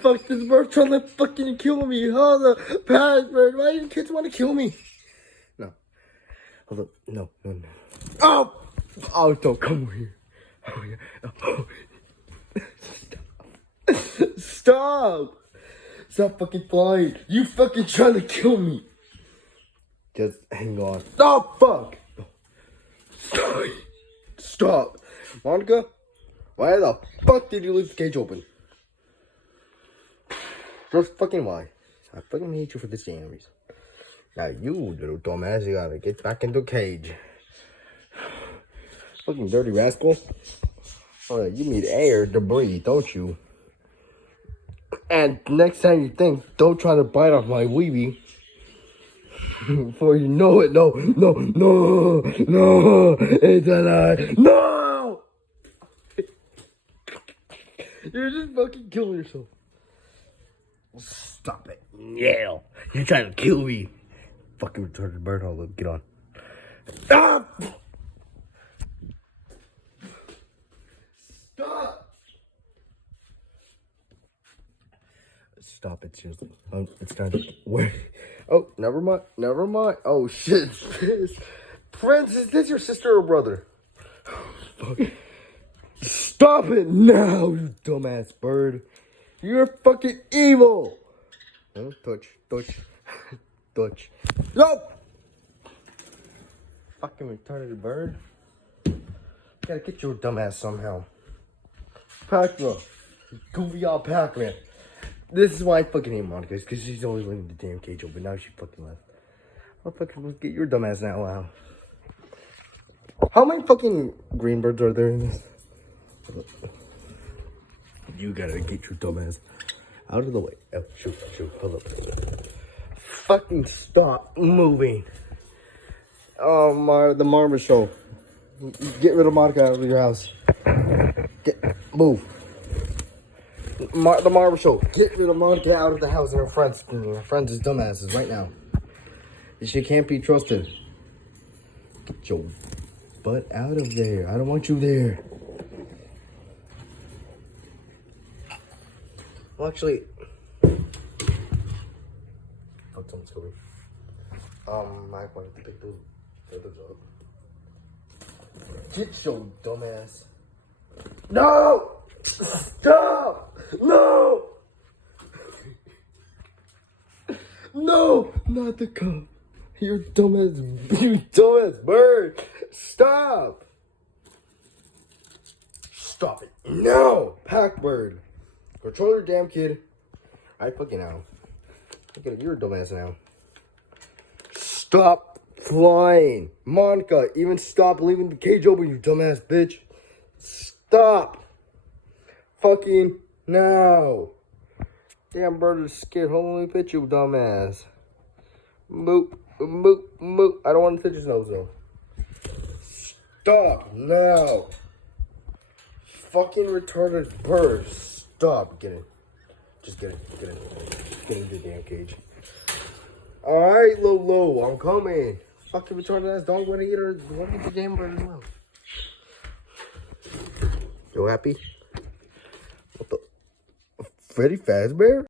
fuck, this bird trying to fucking kill me. Oh, the Pac-Bird. Why do you kids want to kill me? No. Hold up. No. Oh! Oh, don't come over here. Oh, yeah. Oh. Stop! Stop fucking flying. You fucking trying to kill me. Just hang on. Oh, fuck! Stop. Monica, why the fuck did you leave the cage open? Just fucking why? I fucking hate you for this damn reason. Now you little dumbass, you gotta get back into the cage. Fucking dirty rascal. Oh, you need air to breathe, don't you? And next time you think, don't try to bite off my weeby. Before you know it, no, it's a lie, no! You're just fucking killing yourself. Stop it. Yeah, you're trying to kill me. Fucking retarded bird, hold up, get on. Stop! Stop! Stop it, seriously. It's time to wait. Oh, never mind. Oh shit. Friends, is this your sister or brother? Fuck. Stop it now, you dumbass bird. You're fucking evil. Oh, touch. No! Fucking retarded bird. Gotta get your dumbass somehow. Pac-Man. Goofy old Pac-Man. This is why I fucking hate Monica, because she's always leaving the damn cage open. Now she fucking left. I'll fucking get your dumbass now. Wow. How many fucking green birds are there in this? You gotta get your dumbass out of the way. Oh, shoot. Hold up. Fucking stop moving. Oh, the Marble Show. Get rid of Monica out of your house. Move. The Marble Show. Get rid of Monica out of the house and her friends. Her friends is dumbasses right now. She can't be trusted. Get your butt out of there. I don't want you there. Well, actually, oh, someone's coming. I wanted to pick those feathers up. Get your dumbass. No! Stop! No! No! Not the cup. You dumbass bird. Stop! Stop it. No! Pac-Bird. Control your damn kid. I fucking know. Look at it. You're a dumbass now. Stop flying. Monica, even stop leaving the cage open, you dumbass bitch. Stop. Fucking now. Damn bird is scared. Hold on, let me pet you, dumbass. Moop. I don't want to touch his nose though. Stop now. Fucking retarded bird. Stop. Get in. Just get in. Get into the damn cage. Alright, Lolo, I'm coming. Fucking retarded ass dog wanna eat her. Wanna eat the damn bird as well. You happy? What the? Freddy Fazbear?